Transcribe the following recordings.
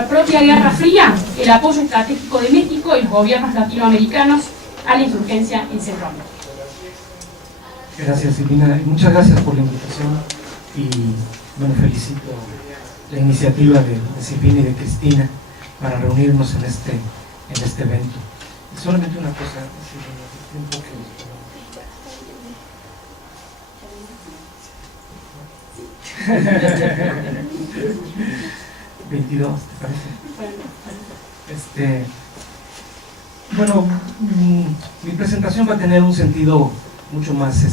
la propia Guerra Fría, el apoyo estratégico de México y los gobiernos latinoamericanos a la insurgencia en Centroamérica. Gracias, Silvina. Muchas gracias por la invitación y bueno, felicito la iniciativa de Silvina y de Cristina para reunirnos en este evento. Y solamente una cosa, un poco. 22, ¿te parece? Bueno, mi presentación va a tener un sentido mucho más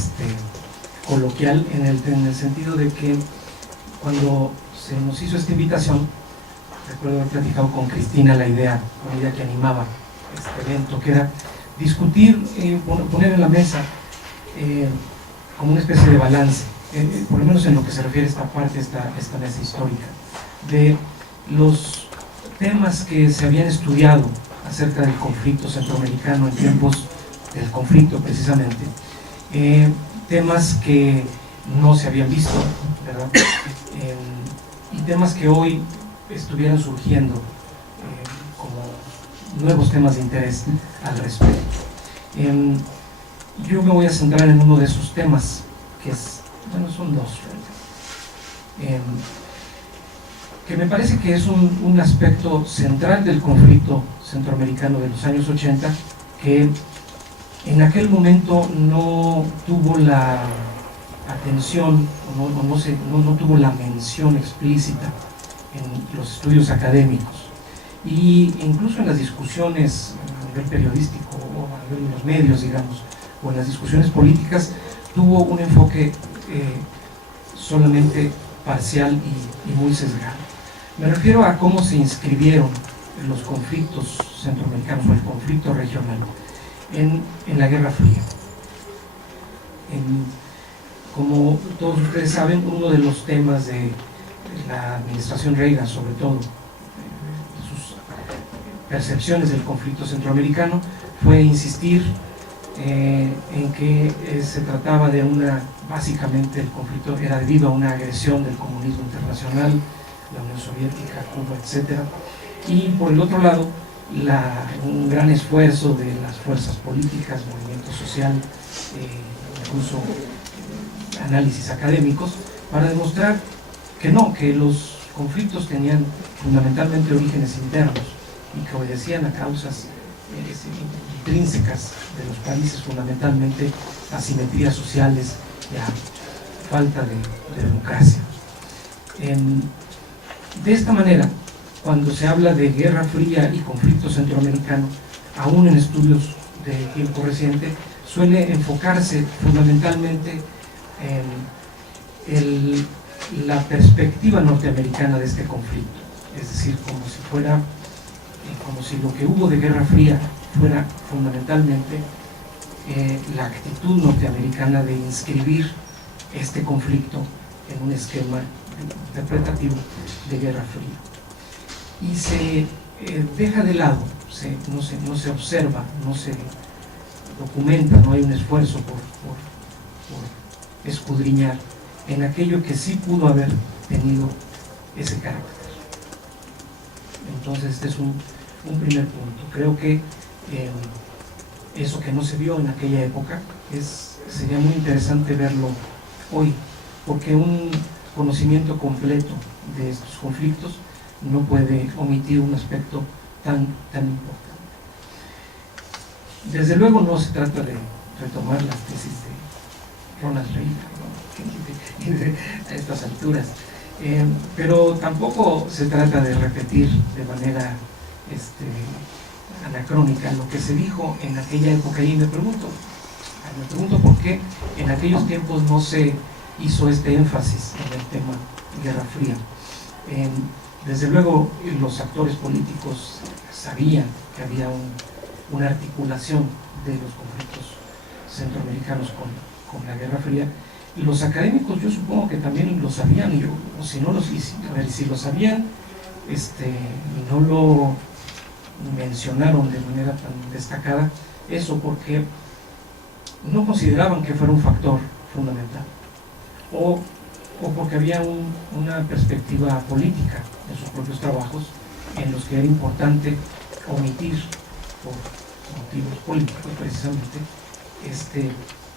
coloquial en el sentido de que cuando se nos hizo esta invitación, recuerdo haber platicado con Cristina la idea que animaba este evento, que era discutir, poner en la mesa como una especie de balance, por lo menos en lo que se refiere a esta parte, esta mesa histórica, de los temas que se habían estudiado acerca del conflicto centroamericano en tiempos del conflicto precisamente, temas que no se habían visto, ¿verdad? Y temas que hoy estuvieran surgiendo como nuevos temas de interés al respecto. Yo me voy a centrar en uno de esos temas, que es, bueno, son dos, que me parece que es un aspecto central del conflicto centroamericano de los años 80, que en aquel momento no tuvo la atención, no tuvo la mención explícita en los estudios académicos, y incluso en las discusiones a nivel periodístico o a nivel de los medios, digamos, o en las discusiones políticas, tuvo un enfoque solamente parcial y muy sesgado. Me refiero a cómo se inscribieron los conflictos centroamericanos o el conflicto regional en la Guerra Fría. Como todos ustedes saben, uno de los temas de la administración Reagan, sobre todo, sus percepciones del conflicto centroamericano, fue insistir en que se trataba de básicamente el conflicto era debido a una agresión del comunismo internacional, la Unión Soviética, Cuba, etc. Y por el otro lado, un gran esfuerzo de las fuerzas políticas, movimiento social, incluso análisis académicos, para demostrar que no, que los conflictos tenían fundamentalmente orígenes internos y que obedecían a causas intrínsecas de los países, fundamentalmente asimetrías sociales y a falta de democracia. De esta manera, cuando se habla de Guerra Fría y conflicto centroamericano, aún en estudios de tiempo reciente, suele enfocarse fundamentalmente en la perspectiva norteamericana de este conflicto, es decir, como si lo que hubo de Guerra Fría fuera fundamentalmente la actitud norteamericana de inscribir este conflicto en un esquema interpretativo de Guerra Fría. Y se deja de lado, no se observa, no se documenta, no hay un esfuerzo por escudriñar en aquello que sí pudo haber tenido ese carácter. Entonces este es un primer punto. Creo que eso que no se vio en aquella época sería muy interesante verlo hoy, porque un conocimiento completo de estos conflictos no puede omitir un aspecto tan importante. Desde luego no se trata de retomar las tesis de Ronald Reagan, ¿no? A estas alturas, pero tampoco se trata de repetir de manera anacrónica lo que se dijo en aquella época. Y me pregunto por qué en aquellos tiempos no se hizo este énfasis en el tema Guerra Fría. Desde luego los actores políticos sabían que había una articulación de los conflictos centroamericanos con la Guerra Fría, y los académicos yo supongo que también lo sabían, o si no si lo sabían y no lo mencionaron de manera tan destacada, eso porque no consideraban que fuera un factor fundamental, o porque había una perspectiva política en sus propios trabajos en los que era importante omitir por motivos políticos precisamente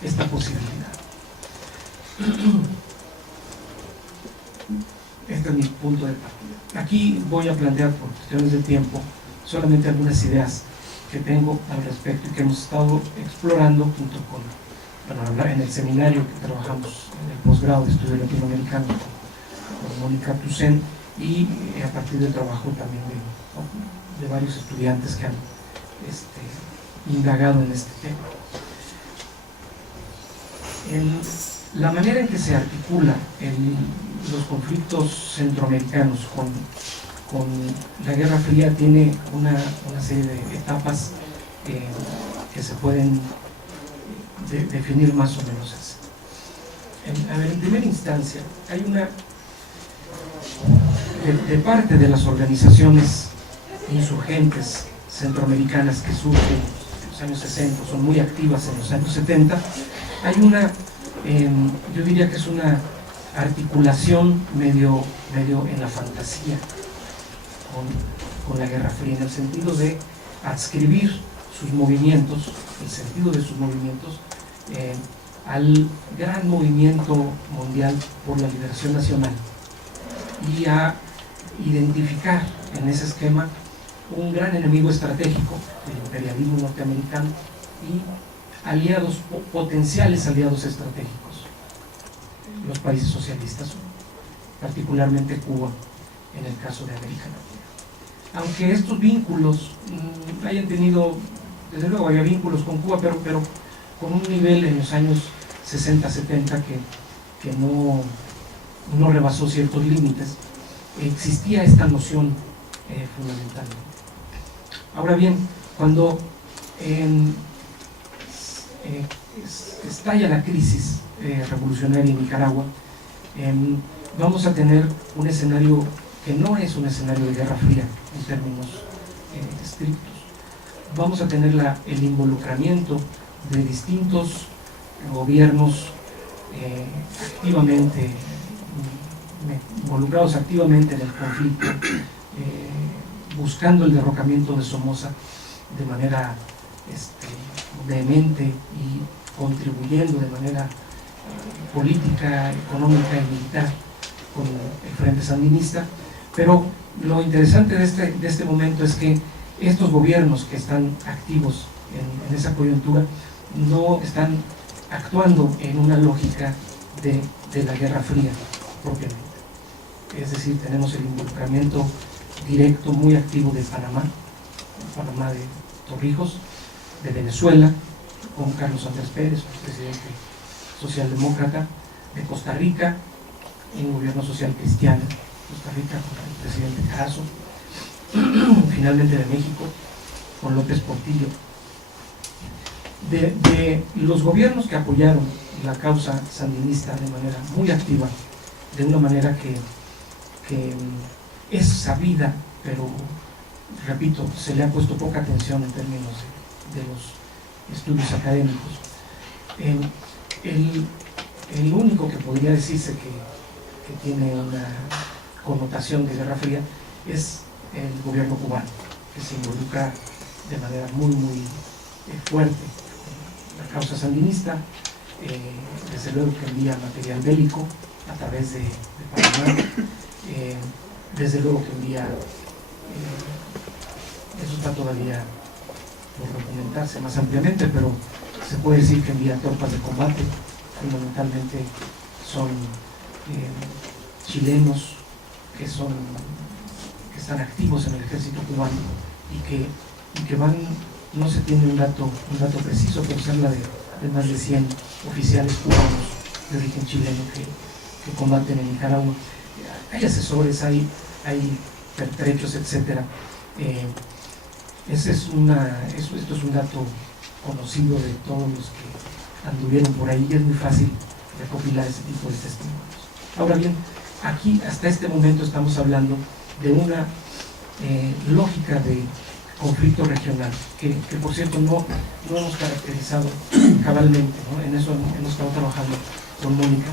esta posibilidad. Este es mi punto de partida. Aquí voy a plantear, por cuestiones de tiempo, solamente algunas ideas que tengo al respecto y que hemos estado explorando junto con, bueno, en el seminario que trabajamos en el posgrado de estudio latinoamericano con Mónica Toussaint, y a partir del trabajo también de varios estudiantes que han indagado en este tema. La manera en que se articula los conflictos centroamericanos con la Guerra Fría tiene una serie de etapas que se pueden definir más o menos así. En primera instancia, hay de parte de las organizaciones insurgentes centroamericanas que surgen en los años 60, son muy activas en los años 70, hay yo diría que es una articulación medio en la fantasía con la Guerra Fría, en el sentido de adscribir sus movimientos, el sentido de sus movimientos, al gran movimiento mundial por la liberación nacional, y a identificar en ese esquema un gran enemigo estratégico, el imperialismo norteamericano, y potenciales aliados estratégicos, los países socialistas, particularmente Cuba, en el caso de América Latina. Aunque estos vínculos hayan tenido, desde luego había vínculos con Cuba, pero con un nivel en los años 60-70 que no rebasó ciertos límites, existía esta noción fundamentalmente. Ahora bien, cuando estalla la crisis revolucionaria en Nicaragua, vamos a tener un escenario que no es un escenario de Guerra Fría en términos estrictos. Vamos a tener el involucramiento de distintos gobiernos involucrados activamente en el conflicto, buscando el derrocamiento de Somoza de manera vehemente y contribuyendo de manera política, económica y militar con el Frente Sandinista. Pero lo interesante de este momento es que estos gobiernos que están activos en esa coyuntura no están actuando en una lógica de la Guerra Fría propiamente. Es decir, tenemos el involucramiento directo muy activo de Panamá de Torrijos, de Venezuela, con Carlos Andrés Pérez, presidente socialdemócrata, de Costa Rica, en gobierno social cristiano, Costa Rica con el presidente Carazo, finalmente de México, con López Portillo. De los gobiernos que apoyaron la causa sandinista de manera muy activa, de una manera que es sabida, pero repito, se le ha puesto poca atención en términos de los estudios académicos. El único que podría decirse que tiene una connotación de Guerra Fría es el gobierno cubano, que se involucra de manera muy fuerte en la causa sandinista, desde luego que envía material bélico a través de Panamá, desde luego que envía, eso está todavía por documentarse más ampliamente, pero se puede decir que envía tropas de combate, fundamentalmente son chilenos que están activos en el ejército cubano y que van, no se tiene un dato preciso, pero se habla de más de 100 oficiales cubanos de origen chileno que combaten en Nicaragua. Hay asesores, hay pertrechos, etc. Esto es un dato conocido de todos los que anduvieron por ahí, y es muy fácil recopilar ese tipo de testimonios. Ahora bien, aquí hasta este momento estamos hablando de una lógica de conflicto regional, que por cierto no hemos caracterizado cabalmente, ¿no? En eso hemos estado trabajando con Mónica,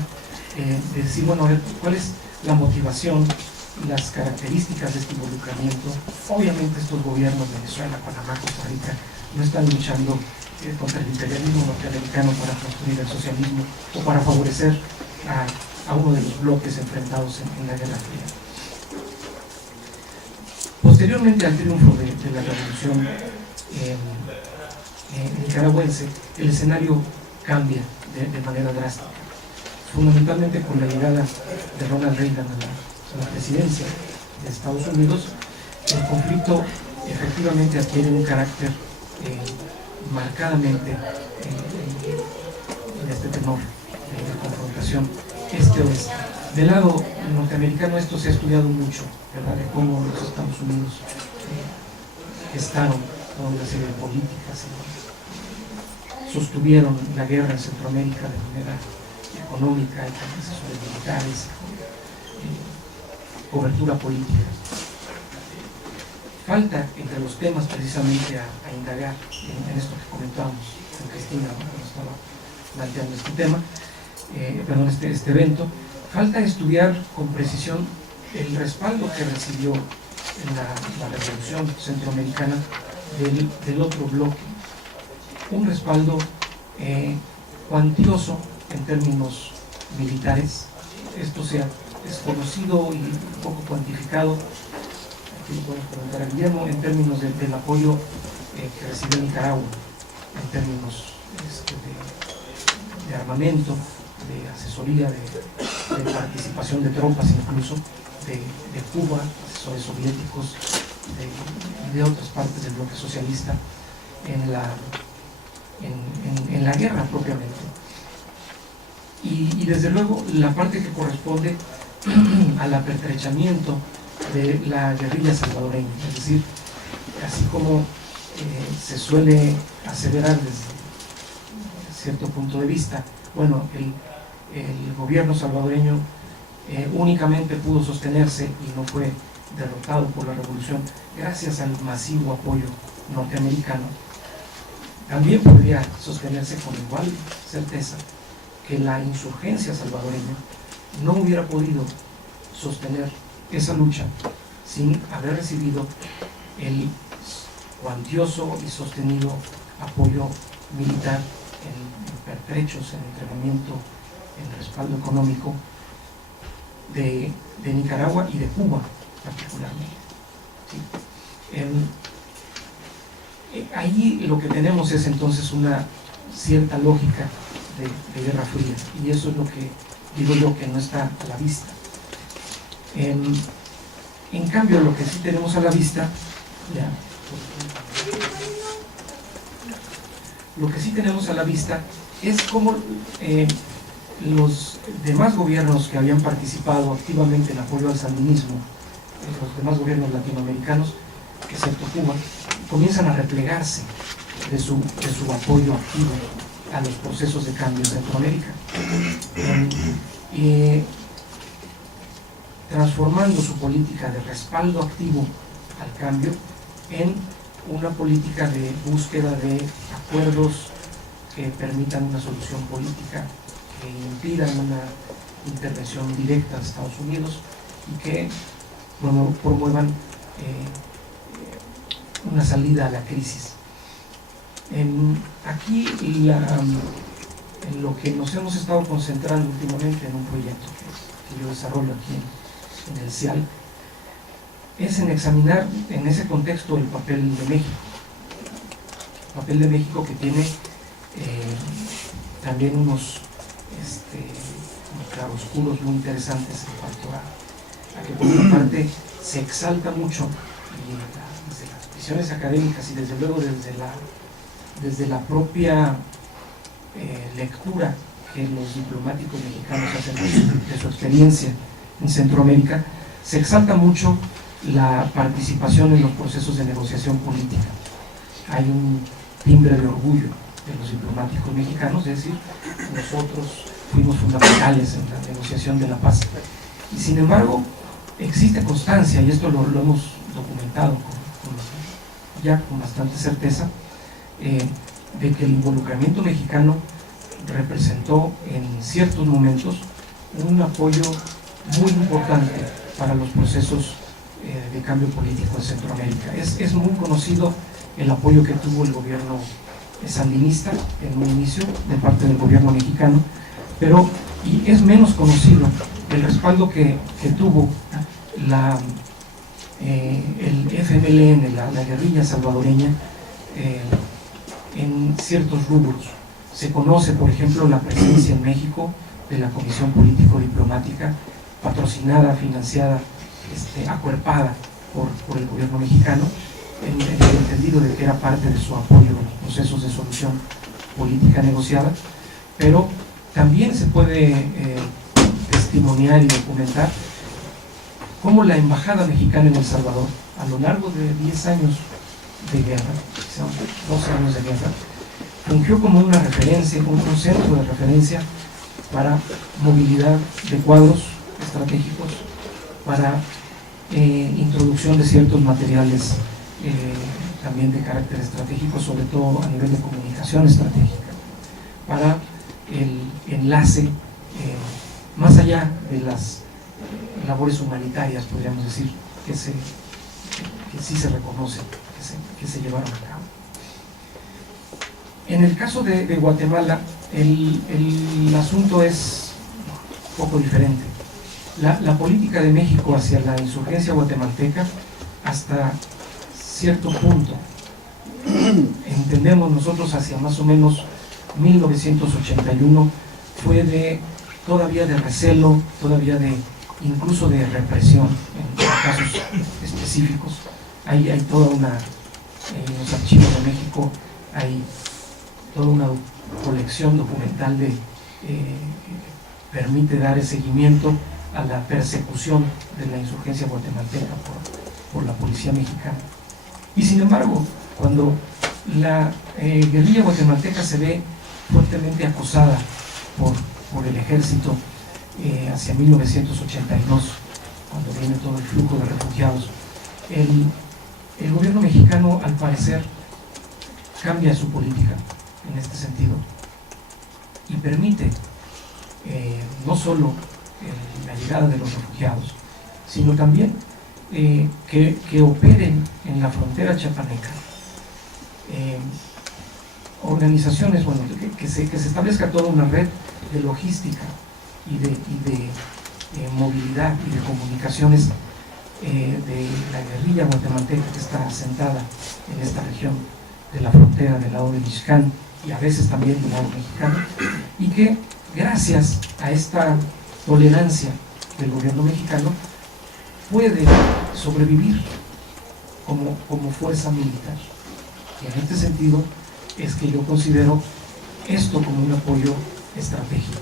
de decir, bueno, a ver, ¿cuál es la motivación las características de este involucramiento. Obviamente estos gobiernos, Venezuela, Panamá, Costa Rica, no están luchando contra el imperialismo norteamericano para construir el socialismo o para favorecer a uno de los bloques enfrentados en la Guerra Fría. Posteriormente al triunfo de la revolución nicaragüense, el escenario cambia de manera drástica, fundamentalmente con la llegada de Ronald Reagan a la presidencia de Estados Unidos. El conflicto efectivamente adquiere un carácter marcadamente en este tenor de confrontación este-oeste. Del lado norteamericano esto se ha estudiado mucho, ¿verdad?, de cómo los Estados Unidos gestaron toda una serie de políticas y sostuvieron la guerra en Centroamérica de manera económica, con asesores militares, con cobertura política. Falta entre los temas precisamente a indagar en esto que comentábamos con Cristina cuando estaba planteando este tema, este evento. Falta estudiar con precisión el respaldo que recibió en la revolución centroamericana del otro bloque, un respaldo cuantioso en términos militares. Esto se ha desconocido y un poco cuantificado, aquí lo podemos preguntar a Guillermo, en términos del apoyo que recibió Nicaragua, en términos de armamento, de asesoría, de participación de tropas, incluso de Cuba, asesores soviéticos, de otras partes del bloque socialista en la guerra propiamente. Y desde luego la parte que corresponde al apertrechamiento de la guerrilla salvadoreña, es decir, así como se suele aseverar desde cierto punto de vista, bueno, el gobierno salvadoreño únicamente pudo sostenerse y no fue derrotado por la revolución gracias al masivo apoyo norteamericano. También podría sostenerse con igual certeza que la insurgencia salvadoreña no hubiera podido sostener esa lucha sin haber recibido el cuantioso y sostenido apoyo militar en pertrechos, en entrenamiento, en respaldo económico de Nicaragua y de Cuba particularmente. ¿Sí? Ahí lo que tenemos es entonces una cierta lógica de Guerra Fría, y eso es lo que digo yo que no está a la vista. En cambio, lo que sí tenemos a la vista, lo que sí tenemos a la vista es cómo los demás gobiernos que habían participado activamente en apoyo al sandinismo, los demás gobiernos latinoamericanos, excepto Cuba, comienzan a replegarse de su apoyo activo a los procesos de cambio en Centroamérica, transformando su política de respaldo activo al cambio en una política de búsqueda de acuerdos que permitan una solución política, que impidan una intervención directa de Estados Unidos y que promuevan una salida a la crisis. Aquí en lo que nos hemos estado concentrando últimamente en un proyecto que yo desarrollo aquí en el CIAL es en examinar en ese contexto el papel de México. El papel de México que tiene también unos claroscuros muy interesantes en cuanto a que por una parte se exalta mucho y desde las visiones académicas y desde luego desde la propia lectura que los diplomáticos mexicanos hacen de su experiencia en Centroamérica, se exalta mucho la participación en los procesos de negociación política. Hay un timbre de orgullo de los diplomáticos mexicanos, es decir, nosotros fuimos fundamentales en la negociación de la paz. Y sin embargo, existe constancia, y esto lo hemos documentado ya con bastante certeza, de que el involucramiento mexicano representó en ciertos momentos un apoyo muy importante para los procesos de cambio político en Centroamérica. Es muy conocido el apoyo que tuvo el gobierno sandinista en un inicio de parte del gobierno mexicano, pero y es menos conocido el respaldo que tuvo el FMLN, la guerrilla salvadoreña, en ciertos rubros. Se conoce, por ejemplo, la presencia en México de la Comisión Político-Diplomática, patrocinada, financiada, acuerpada por el gobierno mexicano, en el entendido de que era parte de su apoyo en los procesos de solución política negociada, pero también se puede testimoniar y documentar cómo la embajada mexicana en El Salvador, a lo largo de 10 años de guerra, quizá 12 años de guerra, fungió como una referencia, como un centro de referencia para movilidad de cuadros estratégicos, para introducción de ciertos materiales también de carácter estratégico, sobre todo a nivel de comunicación estratégica, para el enlace más allá de las labores humanitarias, podríamos decir, que sí se reconoce, que se llevaron a cabo. En el caso de Guatemala, el asunto es un poco diferente. La política de México hacia la insurgencia guatemalteca, hasta cierto punto, entendemos nosotros hacia más o menos 1981, fue todavía de recelo, todavía incluso de represión en casos específicos. Hay toda en los archivos de México hay toda una colección documental que permite dar seguimiento a la persecución de la insurgencia guatemalteca por la policía mexicana. Y sin embargo, cuando la guerrilla guatemalteca se ve fuertemente acosada por el ejército hacia 1982, cuando viene todo el flujo de refugiados, el gobierno mexicano, al parecer, cambia su política en este sentido y permite no solo la llegada de los refugiados, sino también que operen en la frontera chiapaneca organizaciones, bueno, que se establezca toda una red de logística y de movilidad y de comunicaciones de la guerrilla guatemalteca que está asentada en esta región de la frontera del lado de Michoacán y a veces también del lado mexicano, y que gracias a esta tolerancia del gobierno mexicano puede sobrevivir como fuerza militar. Y en este sentido es que yo considero esto como un apoyo estratégico.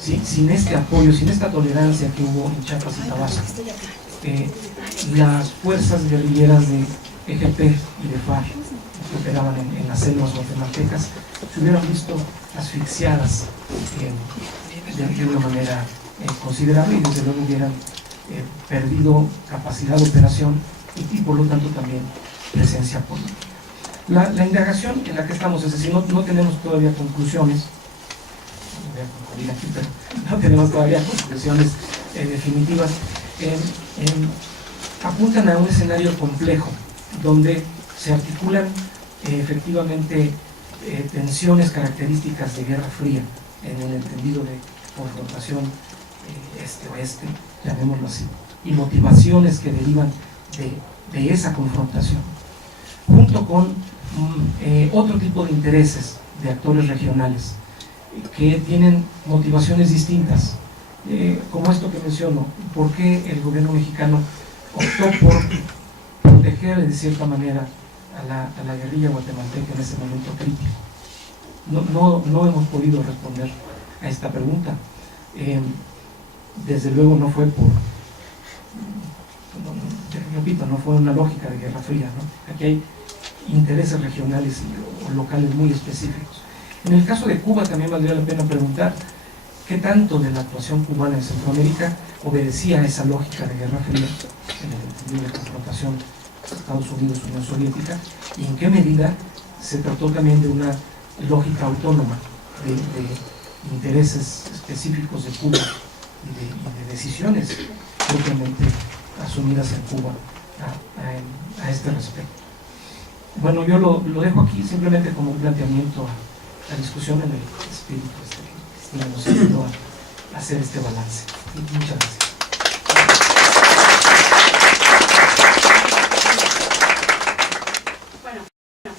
Sin este apoyo, sin esta tolerancia que hubo en Chiapas y Tabasco, las fuerzas guerrilleras de EGP y de FARC que operaban en las selvas guatemaltecas se hubieran visto asfixiadas de una manera considerable y desde luego hubieran perdido capacidad de operación y por lo tanto también presencia política. La indagación en la que estamos, es decir, no tenemos todavía conclusiones, no voy a concluir aquí, pero no tenemos todavía conclusiones definitivas, apuntan a un escenario complejo donde se articulan efectivamente tensiones características de Guerra Fría en el entendido de confrontación este-oeste, llamémoslo así, y motivaciones que derivan de esa confrontación, junto con otro tipo de intereses de actores regionales que tienen motivaciones distintas, como esto que menciono, por qué el gobierno mexicano optó por proteger de cierta manera a la guerrilla guatemalteca en ese momento crítico. No hemos podido responder a esta pregunta. Desde luego no fue repito, no fue una lógica de Guerra Fría, ¿no? Aquí hay intereses regionales o locales muy específicos. En el caso de Cuba también valdría la pena preguntar qué tanto de la actuación cubana en Centroamérica obedecía a esa lógica de Guerra Fría, en el entendido de confrontación Estados Unidos-Unión Soviética, y en qué medida se trató también de una lógica autónoma de intereses específicos de Cuba y de decisiones propiamente asumidas en Cuba a este respecto. Bueno, yo lo dejo aquí simplemente como un planteamiento a discusión en el espíritu que Cristina nos ayudó a hacer este balance. Muchas gracias.